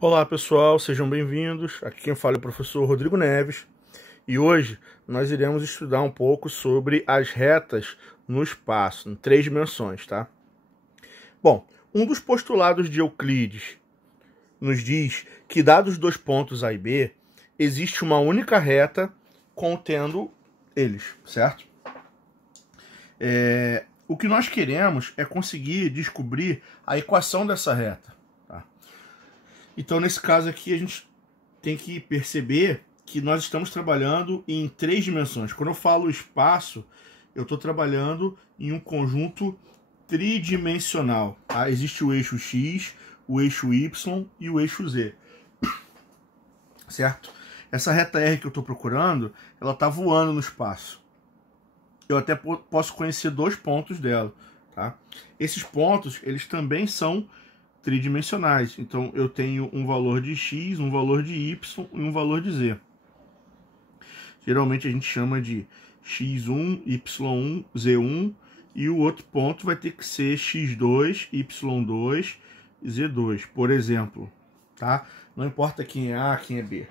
Olá pessoal, sejam bem-vindos. Aqui quem fala é o professor Rodrigo Neves e hoje nós iremos estudar um pouco sobre as retas no espaço, em 3 dimensões, tá? Bom, um dos postulados de Euclides nos diz que, dados dois pontos A e B, existe uma única reta contendo eles, certo? O que nós queremos é conseguir descobrir a equação dessa reta. Então, nesse caso aqui, a gente tem que perceber que nós estamos trabalhando em 3 dimensões. Quando eu falo espaço, eu estou trabalhando em um conjunto tridimensional. Tá? Existe o eixo X, o eixo Y e o eixo Z. Certo? Essa reta R que eu estou procurando, ela está voando no espaço. Eu até posso conhecer dois pontos dela. Tá? Esses pontos, eles também são tridimensionais. Então eu tenho um valor de x, um valor de y e um valor de z. Geralmente a gente chama de x1, y1, z1 e o outro ponto vai ter que ser x2, y2 e z2, por exemplo, tá? Não importa quem é A, quem é B.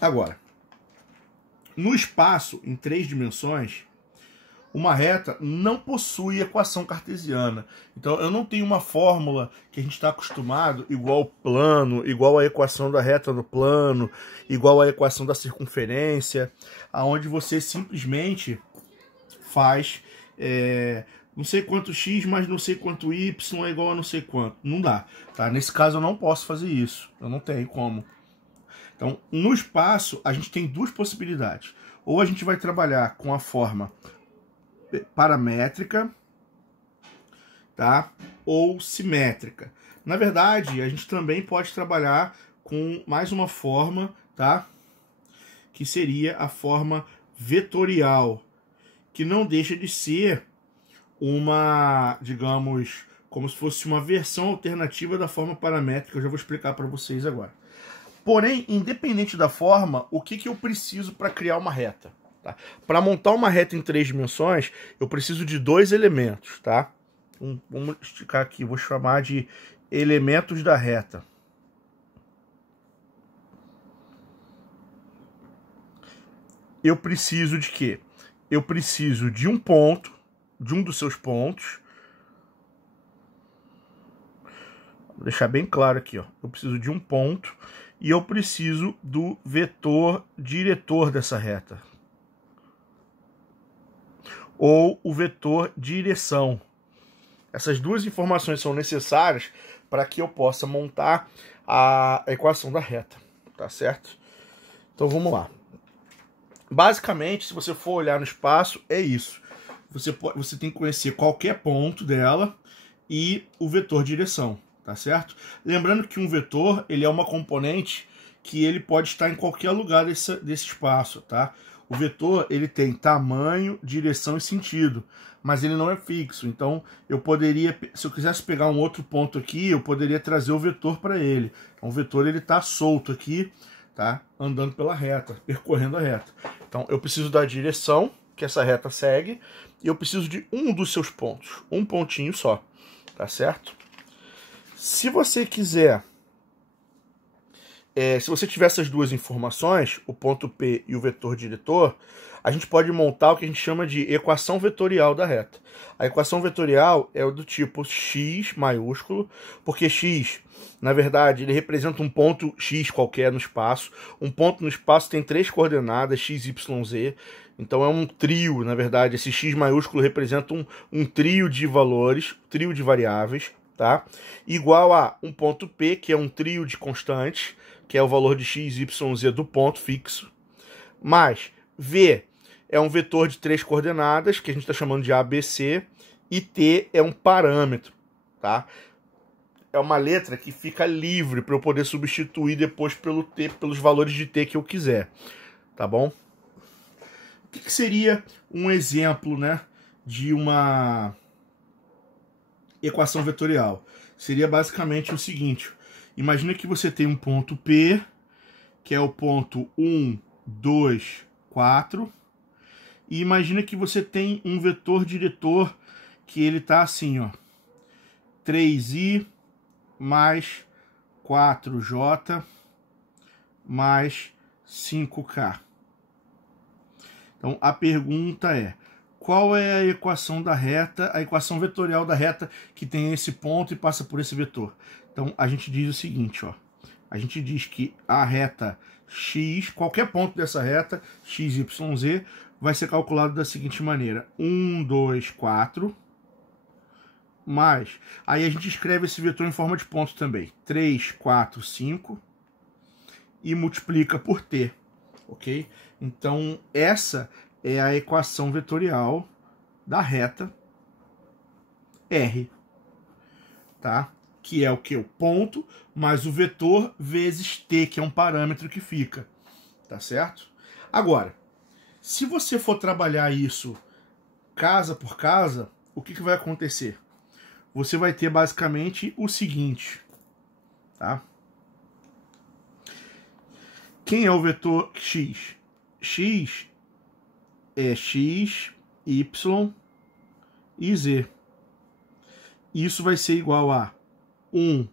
Agora, no espaço em 3 dimensões, uma reta não possui equação cartesiana. Então eu não tenho uma fórmula que a gente está acostumado, igual ao plano, igual a equação da reta no plano, igual a equação da circunferência, aonde você simplesmente faz não sei quanto x, mas não sei quanto y é igual a não sei quanto. Não dá. Tá? Nesse caso eu não posso fazer isso. Eu não tenho como. Então, no espaço, a gente tem duas possibilidades. Ou a gente vai trabalhar com a forma paramétrica, tá? Ou simétrica. Na verdade, a gente também pode trabalhar com mais uma forma, tá? Que seria a forma vetorial, que não deixa de ser uma, digamos, como se fosse uma versão alternativa da forma paramétrica. Eu já vou explicar para vocês agora. Porém, independente da forma, o que eu preciso para criar uma reta? Tá? Para montar uma reta em 3 dimensões, eu preciso de dois elementos, tá? Vamos esticar aqui, vou chamar de elementos da reta. Eu preciso de quê? Eu preciso de um ponto, de um dos seus pontos. Vou deixar bem claro aqui, ó. Eu preciso de um ponto e eu preciso do vetor diretor dessa reta, ou o vetor direção. Essas duas informações são necessárias para que eu possa montar a equação da reta, tá certo? Então vamos lá. Basicamente, se você for olhar no espaço, é isso. Você tem que conhecer qualquer ponto dela e o vetor direção, tá certo? Lembrando que um vetor, ele é uma componente que ele pode estar em qualquer lugar desse espaço, tá? O vetor, ele tem tamanho, direção e sentido, mas ele não é fixo. Então, eu poderia, se eu quisesse pegar um outro ponto aqui, eu poderia trazer o vetor para ele. Então, o vetor, ele está solto aqui, tá? Andando pela reta, percorrendo a reta. Então, eu preciso da direção que essa reta segue e eu preciso de um dos seus pontos, um pontinho só, tá certo? Se você quiser... se você tiver essas duas informações, o ponto P e o vetor diretor, a gente pode montar o que a gente chama de equação vetorial da reta. A equação vetorial é do tipo x maiúsculo, porque x, na verdade, ele representa um ponto x qualquer no espaço. Um ponto no espaço tem 3 coordenadas, x, y, z. Então é um trio, na verdade. Esse x maiúsculo representa um trio de valores, trio de variáveis, tá? Igual a um ponto P, que é um trio de constantes, que é o valor de x, y, z do ponto fixo, mais v é um vetor de 3 coordenadas, que a gente está chamando de ABC, e t é um parâmetro, tá? É uma letra que fica livre para eu poder substituir depois pelo t, pelos valores de t que eu quiser, tá bom? O que seria um exemplo, né, de uma equação vetorial? Seria basicamente o seguinte: imagina que você tem um ponto P, que é o ponto 1, 2, 4. E imagina que você tem um vetor diretor que ele está assim, ó, 3i, mais 4J mais 5K. Então, a pergunta é, qual é a equação da reta, a equação vetorial da reta que tem esse ponto e passa por esse vetor? Então, a gente diz o seguinte, ó. A gente diz que a reta x, qualquer ponto dessa reta, x, y, z, vai ser calculado da seguinte maneira. 1, 2, 4, mais... Aí a gente escreve esse vetor em forma de ponto também. 3, 4, 5, e multiplica por t, ok? Então, essa é a equação vetorial da reta R, tá? Que é o que? O ponto mais o vetor vezes t, que é um parâmetro que fica, tá certo? Agora, se você for trabalhar isso casa por casa, o que vai acontecer? Você vai ter basicamente o seguinte, tá? Quem é o vetor x? X é x, y e z. Isso vai ser igual a 1,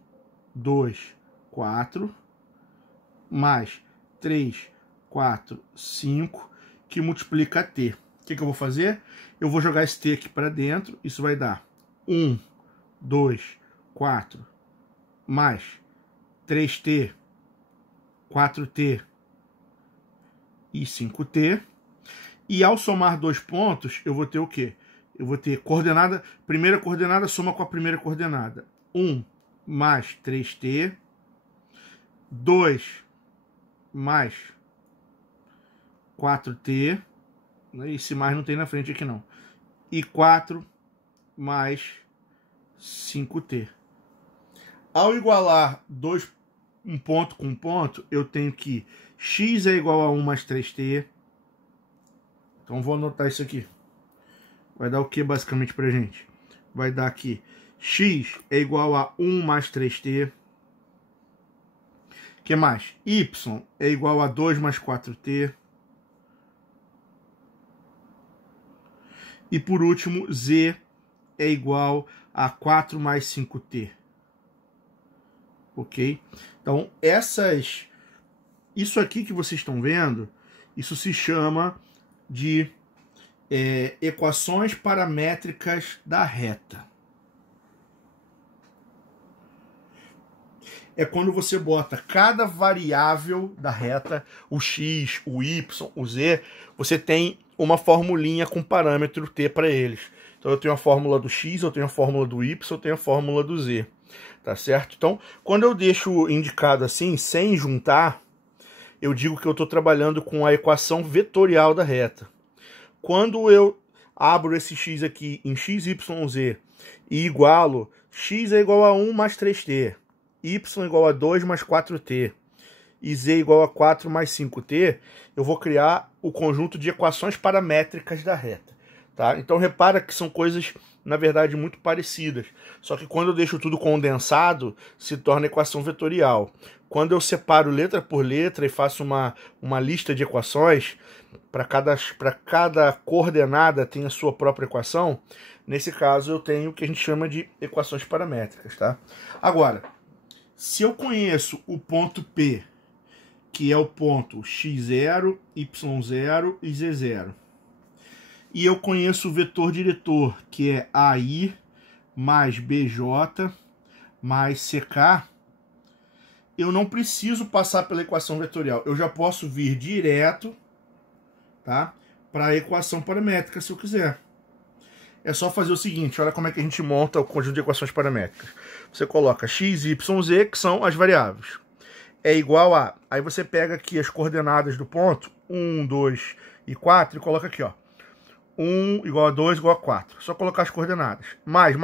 2, 4, mais 3, 4, 5, que multiplica t. O que eu vou fazer? Eu vou jogar esse t aqui para dentro, isso vai dar 1, 2, 4, mais 3t, 4t e 5t. E ao somar dois pontos, eu vou ter o quê? Eu vou ter coordenada, primeira coordenada soma com a primeira coordenada. 1 mais 3t, 2 mais 4t, esse mais não tem na frente aqui não, e 4 mais 5t. Ao igualar um ponto com um ponto, eu tenho que x é igual a 1 mais 3t. Então vou anotar isso aqui. Vai dar o que basicamente pra gente? Vai dar aqui x é igual a 1 mais 3t. O que mais? Y é igual a 2 mais 4t. E por último, z é igual a 4 mais 5t. Ok? Então, isso aqui que vocês estão vendo, isso se chama de equações paramétricas da reta. É quando você bota cada variável da reta, o x, o y, o z, você tem uma formulinha com parâmetro t para eles. Então eu tenho a fórmula do x, eu tenho a fórmula do y, eu tenho a fórmula do z. Tá certo? Então, quando eu deixo indicado assim, sem juntar, eu digo que eu estou trabalhando com a equação vetorial da reta. Quando eu abro esse x aqui em x, y, z e igualo, x é igual a 1 mais 3t, y é igual a 2 mais 4t e z é igual a 4 mais 5t, eu vou criar o conjunto de equações paramétricas da reta. Tá? Então repara que são coisas, na verdade, muito parecidas. Só que quando eu deixo tudo condensado, se torna equação vetorial. Quando eu separo letra por letra e faço uma lista de equações, para cada coordenada tem a sua própria equação, nesse caso eu tenho o que a gente chama de equações paramétricas. Tá? Agora, se eu conheço o ponto P, que é o ponto x0, y0 e z0, e eu conheço o vetor diretor, que é AI mais BJ mais CK, eu não preciso passar pela equação vetorial. Eu já posso vir direto, tá, para a equação paramétrica, se eu quiser. É só fazer o seguinte, olha como é que a gente monta o conjunto de equações paramétricas. Você coloca x, y, z, que são as variáveis. É igual a... Aí você pega aqui as coordenadas do ponto, 1, 2 e 4, e coloca aqui, ó. 1 igual a 2 igual a 4. Só colocar as coordenadas. Mais.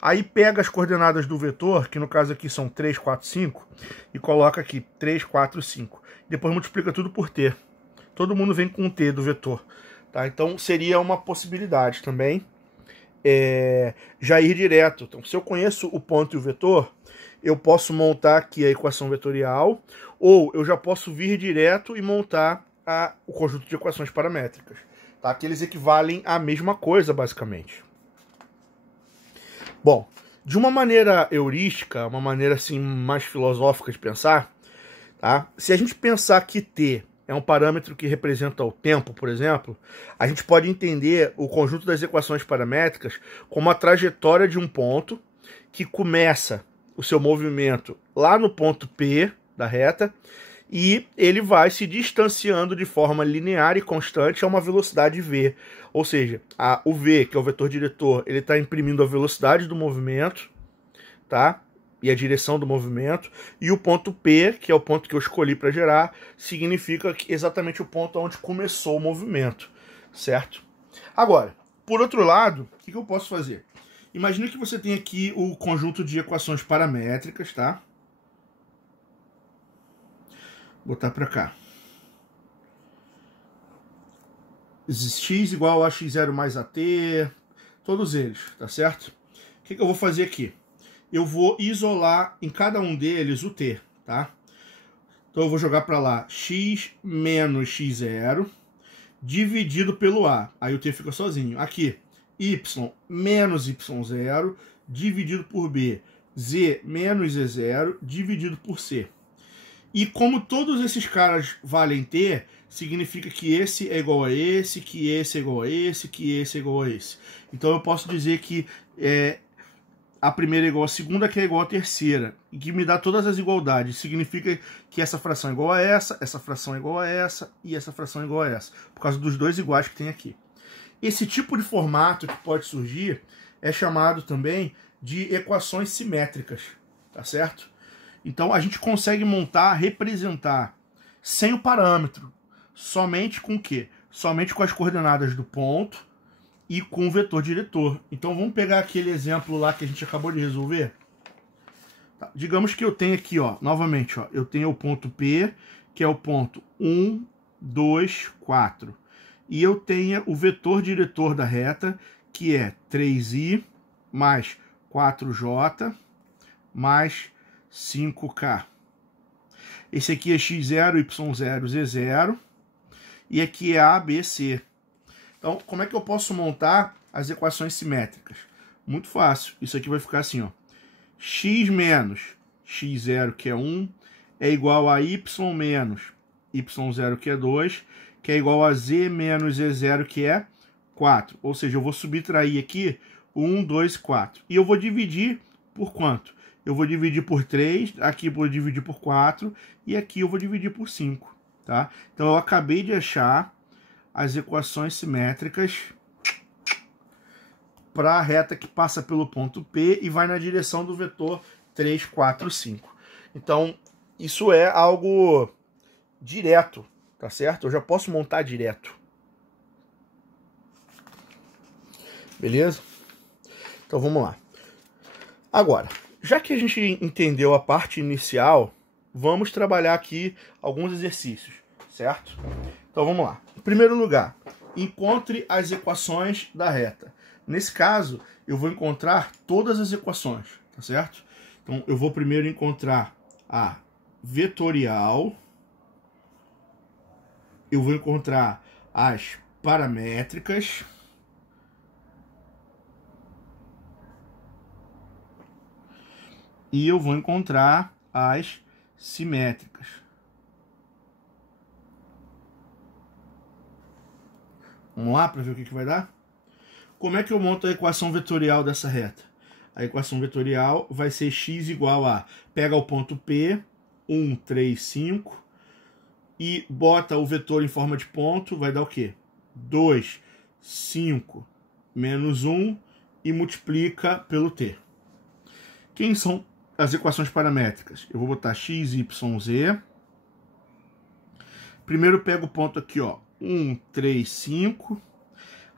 Aí pega as coordenadas do vetor, que no caso aqui são 3, 4, 5, e coloca aqui 3, 4, 5. Depois multiplica tudo por t. Todo mundo vem com t do vetor. Tá? Então seria uma possibilidade também já ir direto. Então, se eu conheço o ponto e o vetor, eu posso montar aqui a equação vetorial, ou eu já posso vir direto e montar o conjunto de equações paramétricas. Tá? Que eles equivalem à mesma coisa, basicamente. Bom, De uma maneira heurística, uma maneira assim mais filosófica de pensar, tá? Se a gente pensar que t é um parâmetro que representa o tempo, por exemplo, a gente pode entender o conjunto das equações paramétricas como a trajetória de um ponto que começa o seu movimento lá no ponto P da reta e ele vai se distanciando de forma linear e constante a uma velocidade v. Ou seja, o v, que é o vetor diretor, ele está imprimindo a velocidade do movimento, tá? E a direção do movimento, e o ponto P, que é o ponto que eu escolhi para gerar, significa exatamente o ponto onde começou o movimento, certo? Agora, por outro lado, o que eu posso fazer? Imagina que você tem aqui o conjunto de equações paramétricas, tá? Vou botar para cá. X igual a x0 mais at, todos eles, tá certo? O que eu vou fazer aqui? Eu vou isolar em cada um deles o t, tá? Então eu vou jogar para lá x menos x0 dividido pelo a. Aí o t fica sozinho. Aqui, y menos y0 dividido por b. Z menos z0 dividido por c. E como todos esses caras valem t, significa que esse é igual a esse, que esse é igual a esse, que esse é igual a esse. Então eu posso dizer que a primeira é igual à segunda, que é igual à terceira, e que me dá todas as igualdades. Significa que essa fração é igual a essa fração é igual a essa, e essa fração é igual a essa, por causa dos dois iguais que tem aqui. Esse tipo de formato que pode surgir é chamado também de equações simétricas, tá certo? Então a gente consegue montar, representar, sem o parâmetro, somente com o quê? Somente com as coordenadas do ponto e com o vetor diretor. Então vamos pegar aquele exemplo lá que a gente acabou de resolver. Tá. Digamos que eu tenho aqui, ó, novamente, ó, eu tenho o ponto P, que é o ponto 1, 2, 4. E eu tenho o vetor diretor da reta, que é 3i mais 4j mais 5k. Esse aqui é x0, y0, z0. E aqui é a, b, c. Então, como é que eu posso montar as equações simétricas? Muito fácil. Isso aqui vai ficar assim, ó. X menos x0, que é 1, é igual a y menos y0, que é 2, que é igual a z menos z0, que é 4. Ou seja, eu vou subtrair aqui 1, 2, 4. E eu vou dividir por quanto? Eu vou dividir por 3, aqui eu vou dividir por 4, e aqui eu vou dividir por 5. Tá? Então, eu acabei de achar as equações simétricas para a reta que passa pelo ponto P e vai na direção do vetor 3, 4, 5. Então, isso é algo direto, tá certo? Eu já posso montar direto. Beleza? Então, vamos lá. Agora, já que a gente entendeu a parte inicial, vamos trabalhar aqui alguns exercícios, certo? Então, vamos lá. Em primeiro lugar, encontre as equações da reta. Nesse caso, eu vou encontrar todas as equações, tá certo? Então, eu vou primeiro encontrar a vetorial, eu vou encontrar as paramétricas, e eu vou encontrar as simétricas. Vamos lá para ver o que vai dar? Como é que eu monto a equação vetorial dessa reta? A equação vetorial vai ser x igual a... Pega o ponto P, 1, 3, 5, e bota o vetor em forma de ponto, vai dar o quê? 2, 5, menos 1, e multiplica pelo t. Quem são as equações paramétricas? Eu vou botar x, y, z. Primeiro pego o ponto aqui, ó, 1, 3, 5.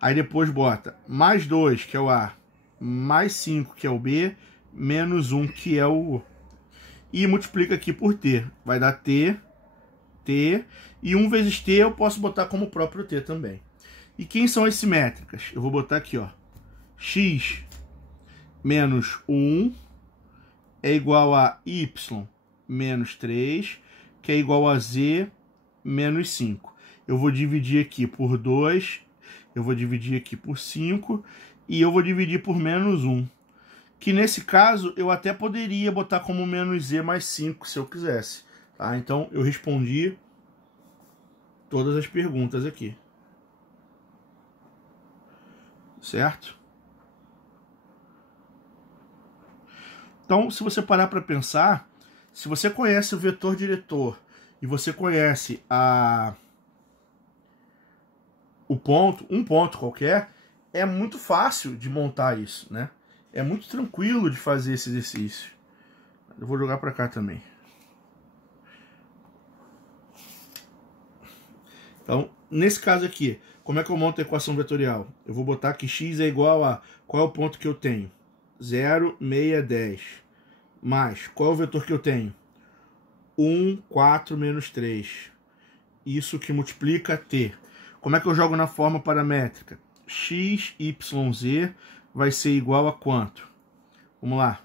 Aí depois bota mais 2, que é o A, mais 5, que é o B, menos 1, que é o U. E multiplica aqui por T. Vai dar T, T, e 1 vezes T eu posso botar como próprio T também. E quem são as simétricas? Eu vou botar aqui, ó, x menos 1 é igual a y menos 3, que é igual a z menos 5. Eu vou dividir aqui por 2, eu vou dividir aqui por 5, e eu vou dividir por menos 1, que nesse caso eu até poderia botar como menos z mais 5 se eu quisesse. Tá? Então eu respondi todas as perguntas aqui. Certo? Então, se você parar para pensar, se você conhece o vetor diretor e você conhece um ponto qualquer, é muito fácil de montar isso, né? É muito tranquilo de fazer esse exercício. Eu vou jogar para cá também. Então, nesse caso aqui, como é que eu monto a equação vetorial? Eu vou botar que x é igual a... Qual é o ponto que eu tenho? 0, 6, 10. Mais, qual é o vetor que eu tenho? 1, 4, menos 3. Isso que multiplica t. Como é que eu jogo na forma paramétrica? X, y, z vai ser igual a quanto? Vamos lá.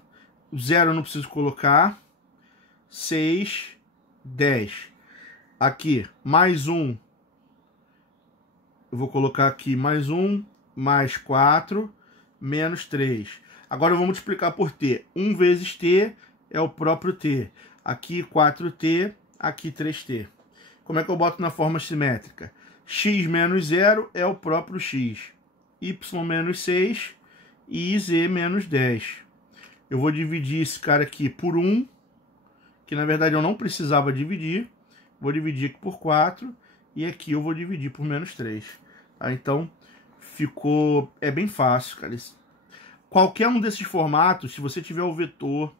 O 0 eu não preciso colocar. 6, 10. Aqui, mais 1. Eu vou colocar aqui mais 1, mais 4, menos 3. Agora eu vou multiplicar por t. 1 vezes t é o próprio t. Aqui 4t, aqui 3t. Como é que eu boto na forma simétrica? X menos 0 é o próprio x. Y menos 6 e z menos 10. Eu vou dividir esse cara aqui por 1, que na verdade eu não precisava dividir. Vou dividir aqui por 4 e aqui eu vou dividir por menos 3. Tá? Então, ficou... É bem fácil, cara. Qualquer um desses formatos, se você tiver o vetor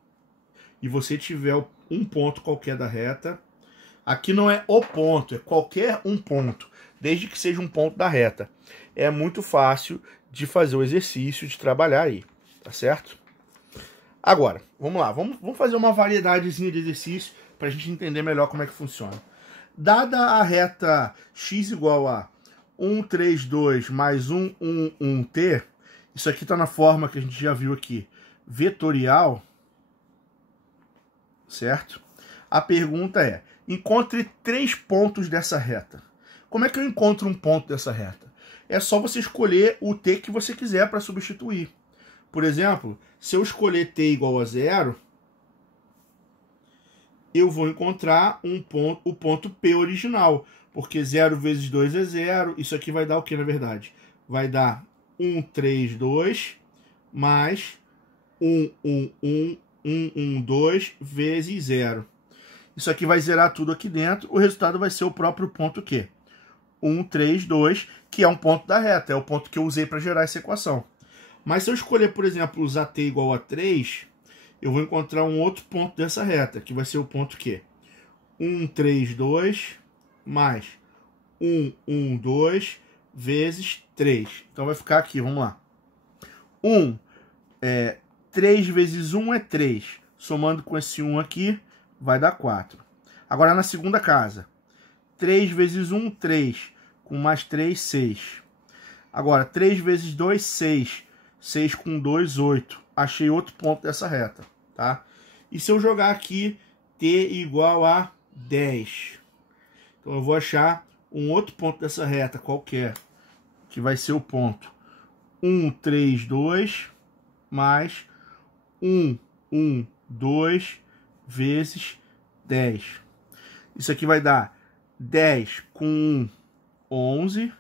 e você tiver um ponto qualquer da reta, aqui não é o ponto, é qualquer um ponto, desde que seja um ponto da reta. É muito fácil de fazer o exercício, de trabalhar aí, tá certo? Agora, vamos lá, vamos fazer uma variedadezinha de exercício para a gente entender melhor como é que funciona. Dada a reta x igual a 1, 3, 2 mais 1, 1, 1t, isso aqui está na forma que a gente já viu aqui, vetorial, certo? A pergunta é, encontre 3 pontos dessa reta. Como é que eu encontro um ponto dessa reta? É só você escolher o t que você quiser para substituir. Por exemplo, se eu escolher t igual a 0, eu vou encontrar o ponto P original, porque 0 vezes 2 é 0, isso aqui vai dar o que na verdade? Vai dar 1, 3, 2, mais 1, 1, 1, 1, 1, 2, vezes 0. Isso aqui vai zerar tudo aqui dentro, o resultado vai ser o próprio ponto Q. 1, 3, 2, que é um ponto da reta, é o ponto que eu usei para gerar essa equação. Mas se eu escolher, por exemplo, usar t igual a 3, eu vou encontrar um outro ponto dessa reta, que vai ser o ponto Q. 1, 3, 2, mais 1, 1, 2, vezes 3. Então vai ficar aqui, vamos lá. 3 vezes 1 é 3. Somando com esse 1 aqui, vai dar 4. Agora na segunda casa. 3 vezes 1, 3. Com mais 3, 6. Agora, 3 vezes 2, 6. 6 com 2, 8. Achei outro ponto dessa reta, tá? E se eu jogar aqui t igual a 10? Então eu vou achar um outro ponto dessa reta qualquer, que vai ser o ponto 1, 3, 2, mais 1, 1, 2, vezes 10. Isso aqui vai dar 10 com 1, 11.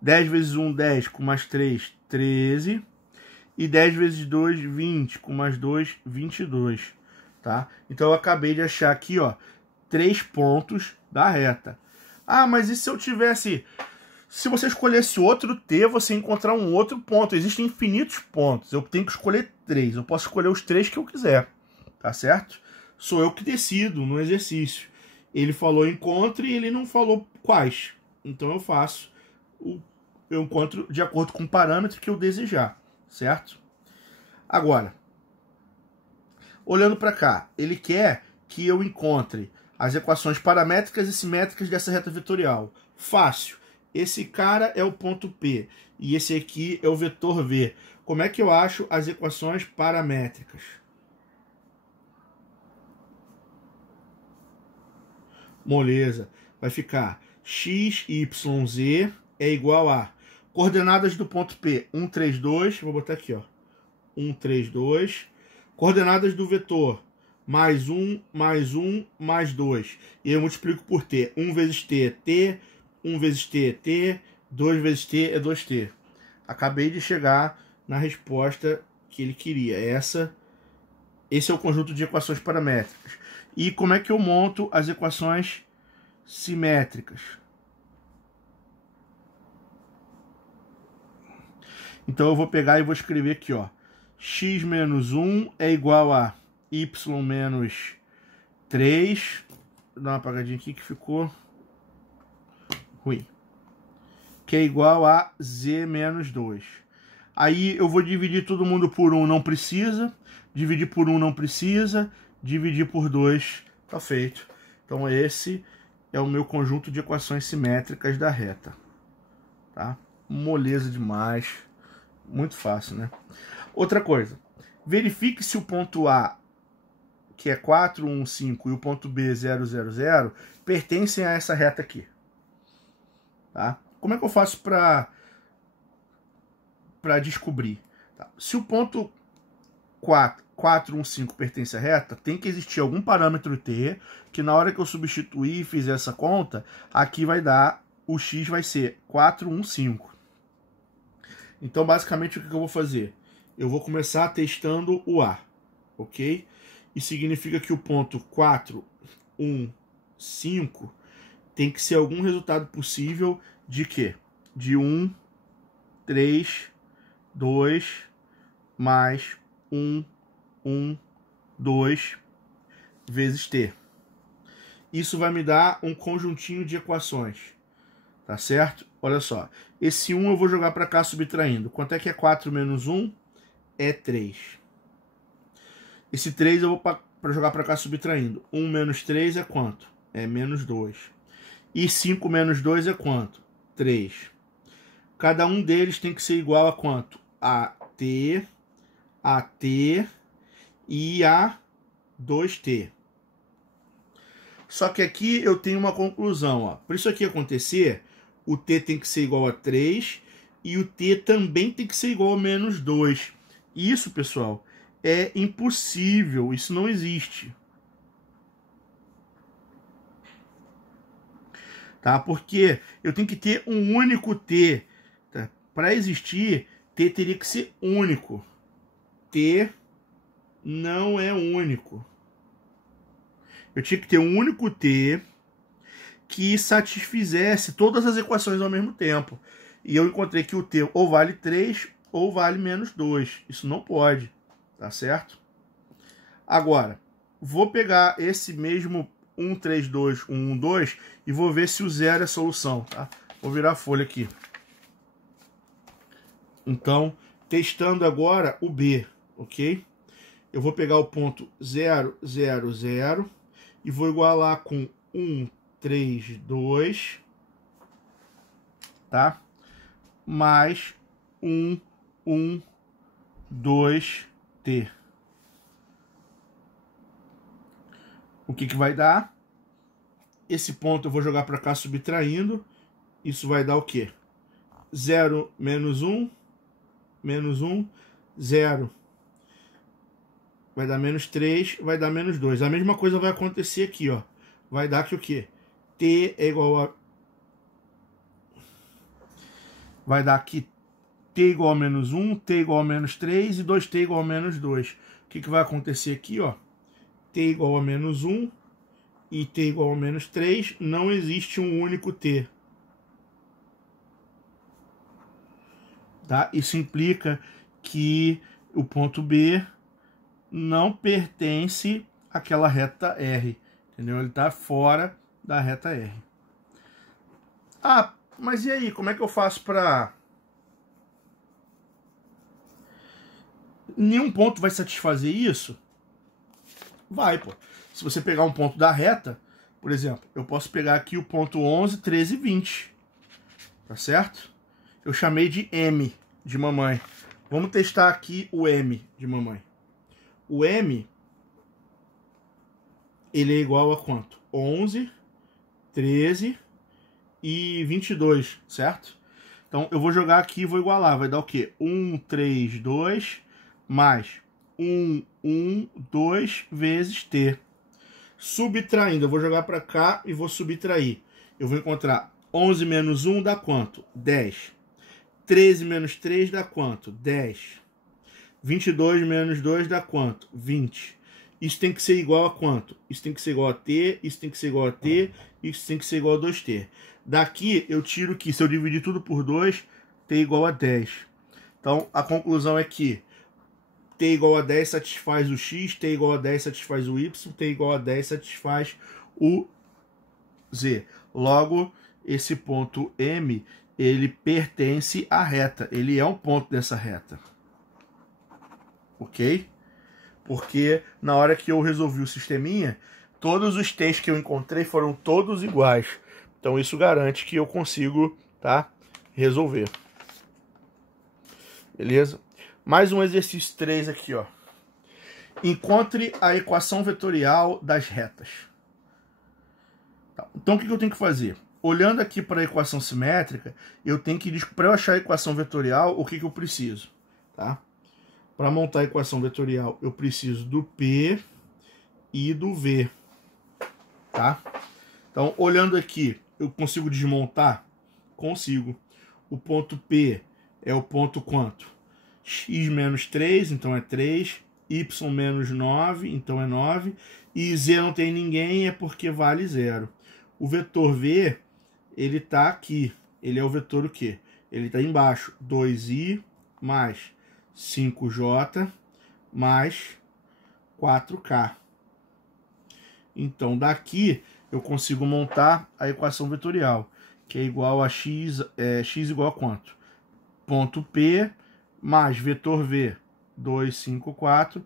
10 vezes 1, 10, com mais 3, 13. E 10 vezes 2, 20, com mais 2, 22. Tá? Então eu acabei de achar aqui, ó, 3 pontos da reta. Ah, mas e se eu tivesse... Se você escolhesse outro t, você ia encontrar um outro ponto. Existem infinitos pontos. Eu tenho que escolher 3. Eu posso escolher os 3 que eu quiser. Tá certo? Sou eu que decido no exercício. Ele falou encontre e ele não falou quais. Então eu faço... Eu encontro de acordo com o parâmetro que eu desejar, certo? Agora, olhando para cá, ele quer que eu encontre as equações paramétricas e simétricas dessa reta vetorial. Fácil. Esse cara é o ponto P e esse aqui é o vetor V. Como é que eu acho as equações paramétricas? Moleza. Vai ficar x, y, z é igual a coordenadas do ponto P, 1, 3, 2, vou botar aqui, ó. 1, 3, 2. Coordenadas do vetor, mais 1, mais 1, mais 2. E eu multiplico por t. 1 vezes t é t, 1 vezes t é t, 2 vezes t é 2t. Acabei de chegar na resposta que ele queria. Esse é o conjunto de equações paramétricas. E como é que eu monto as equações simétricas? Então eu vou pegar e vou escrever aqui, ó. X menos 1 é igual a y menos 3. Vou dar uma apagadinha aqui que ficou ruim. Que é igual a z menos 2. Aí eu vou dividir todo mundo por 1, não precisa. Dividir por 1 não precisa. Dividir por 2, tá feito. Então esse é o meu conjunto de equações simétricas da reta. Tá? Moleza demais. Muito fácil, né? Outra coisa. Verifique se o ponto A, que é 4, 1, 5, e o ponto B, 0, 0, 0, pertencem a essa reta aqui. Tá? Como é que eu faço para descobrir? Tá? Se o ponto 4, 1, 5 pertence à reta, tem que existir algum parâmetro t, que na hora que eu substituir e fizer essa conta, aqui vai dar, o x vai ser 4, 1, 5. Então, basicamente, o que eu vou fazer? Eu vou começar testando o A, ok? Isso significa que o ponto 4, 1, 5 tem que ser algum resultado possível de quê? De 1, 3, 2, mais 1, 1, 2, vezes t. Isso vai me dar um conjuntinho de equações. Tá certo? Olha só. Esse 1 eu vou jogar para cá subtraindo. Quanto é que é 4 menos 1? É 3. Esse 3 eu vou para jogar para cá subtraindo. 1 menos 3 é quanto? É menos 2. E 5 menos 2 é quanto? 3. Cada um deles tem que ser igual a quanto? A t e a 2t. Só que aqui eu tenho uma conclusão. Ó. Para isso aqui acontecer, o t tem que ser igual a 3 e o t também tem que ser igual a menos 2. Isso, pessoal, é impossível. Isso não existe. Tá? Porque eu tenho que ter um único t. Tá? Para existir, t teria que ser único. T não é único. Eu tinha que ter um único t que satisfizesse todas as equações ao mesmo tempo. E eu encontrei que o t ou vale 3 ou vale menos 2. Isso não pode, tá certo? Agora, vou pegar esse mesmo 1, 3, 2, 1, 1, 2 e vou ver se o 0 é solução, tá? Vou virar a folha aqui. Então, testando agora o B, ok? Eu vou pegar o ponto 0, 0, 0 e vou igualar com 1, 3, 2, tá? Mais 1, 1, 2, t. O que vai dar? Esse ponto eu vou jogar para cá subtraindo. Isso vai dar o quê? 0 menos 1, 0. Vai dar menos 3, vai dar menos 2. A mesma coisa vai acontecer aqui, ó. Vai dar que o quê? T é igual a... Vai dar aqui t igual a menos 1, t igual a menos 3 e 2t igual a menos 2. O que vai acontecer aqui, ó? T igual a menos 1 e t igual a menos 3. Não existe um único t. Tá? Isso implica que o ponto B não pertence àquela reta R. Entendeu? Ele está fora da reta R. Ah, mas e aí? Como é que eu faço para... Nenhum ponto vai satisfazer isso? Vai, pô. Se você pegar um ponto da reta, por exemplo, eu posso pegar aqui o ponto 11, 13 e 20. Tá certo? Eu chamei de M de mamãe. Vamos testar aqui o M de mamãe. O M, ele é igual a quanto? 11, 13 e 22, certo? Então eu vou jogar aqui e vou igualar. Vai dar o quê? 1, 3, 2 mais 2 vezes t. Subtraindo, eu vou jogar para cá e vou subtrair. Eu vou encontrar 11 menos 1 dá quanto? 10. 13 menos 3 dá quanto? 10. 22 menos 2 dá quanto? 20. Isso tem que ser igual a quanto? Isso tem que ser igual a t, isso tem que ser igual a t, isso tem que ser igual a 2t. Daqui eu tiro que, se eu dividir tudo por 2, t igual a 10. Então, a conclusão é que t igual a 10 satisfaz o x, t igual a 10 satisfaz o y, t igual a 10 satisfaz o z. Logo, esse ponto M, ele pertence à reta. Ele é um ponto dessa reta. Ok? Porque na hora que eu resolvi o sisteminha, todos os t's que eu encontrei foram todos iguais. Então isso garante que eu consigo, tá, resolver. Beleza? Mais um exercício 3 aqui, ó. Encontre a equação vetorial das retas. Tá. Então o que eu tenho que fazer? Olhando aqui para a equação simétrica, eu tenho que, para eu achar a equação vetorial, o que eu preciso? Tá? Para montar a equação vetorial, eu preciso do P e do V. Tá? Então, olhando aqui, eu consigo desmontar? Consigo. O ponto P é o ponto quanto? X menos 3, então é 3. Y menos 9, então é 9. E Z não tem ninguém, é porque vale 0. O vetor V, ele está aqui. Ele é o vetor o quê? Ele está embaixo. 2i mais 5j mais 4k. Então, daqui eu consigo montar a equação vetorial, que é igual a x, x igual a quanto? Ponto P mais vetor V, 2, 5, 4,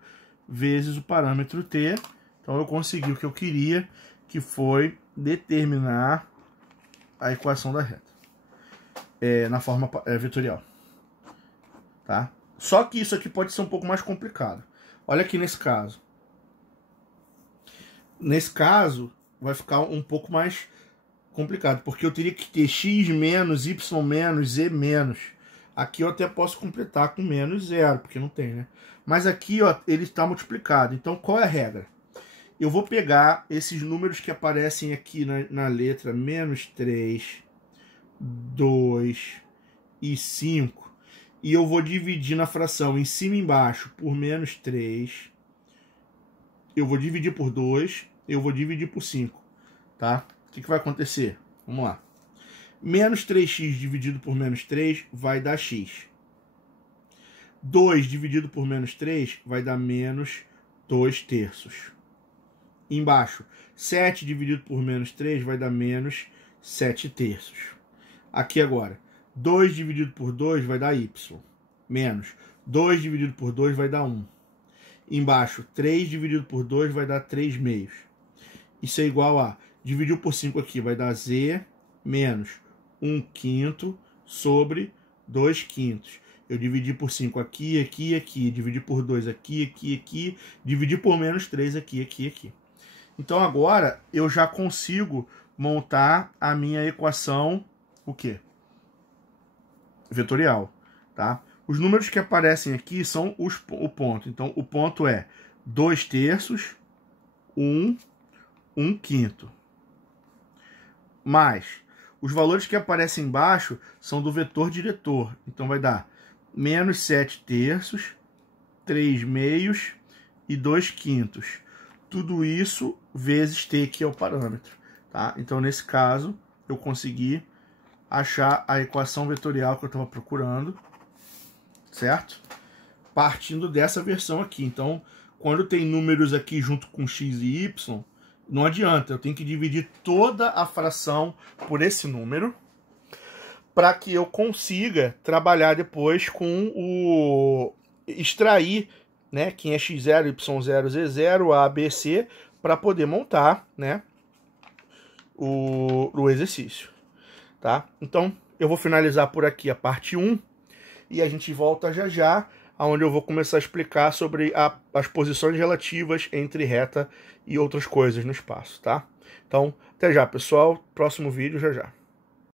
vezes o parâmetro t. Então, eu consegui o que eu queria, que foi determinar a equação da reta na forma vetorial. Tá? Só que isso aqui pode ser um pouco mais complicado. Olha aqui nesse caso. Nesse caso, vai ficar um pouco mais complicado, porque eu teria que ter x menos, y menos, z menos. Aqui eu até posso completar com menos 0, porque não tem, né? Mas aqui, ó, ele está multiplicado. Então, qual é a regra? Eu vou pegar esses números que aparecem aqui na letra menos 3, 2 e 5, e eu vou dividir na fração em cima e embaixo por menos 3, eu vou dividir por 2, eu vou dividir por 5, tá? O que vai acontecer? Vamos lá. Menos 3x dividido por menos 3 vai dar x. 2 dividido por menos 3 vai dar menos 2 terços. Embaixo, 7 dividido por menos 3 vai dar menos 7 terços. Aqui agora, 2 dividido por 2 vai dar y. Menos 2 dividido por 2 vai dar 1. Embaixo, 3 dividido por 2 vai dar 3 meios. Isso é igual a, dividiu por 5 aqui, vai dar z menos 1 quinto sobre 2 quintos. Eu dividi por 5 aqui, aqui, aqui. Dividi por 2 aqui, aqui, aqui. Dividi por menos 3 aqui, aqui, aqui. Então agora eu já consigo montar a minha equação, o quê? Vetorial, tá? Os números que aparecem aqui são o ponto. Então o ponto é 2 terços, 1 quinto. Mais os valores que aparecem embaixo são do vetor diretor. Então vai dar menos 7 terços, 3 meios e 2 quintos. Tudo isso vezes t, que é o parâmetro. Tá? Então, nesse caso, eu consegui achar a equação vetorial que eu estava procurando, certo? Partindo dessa versão aqui. Então, quando tem números aqui junto com x e y, não adianta, eu tenho que dividir toda a fração por esse número para que eu consiga trabalhar depois com o extrair, né, quem é x0, y0, z0, a, b, c, para poder montar, né, o exercício, tá? Então, eu vou finalizar por aqui a parte 1 e a gente volta já já, onde eu vou começar a explicar sobre as posições relativas entre reta e outras coisas no espaço, tá? Então, até já, pessoal. Próximo vídeo, já já.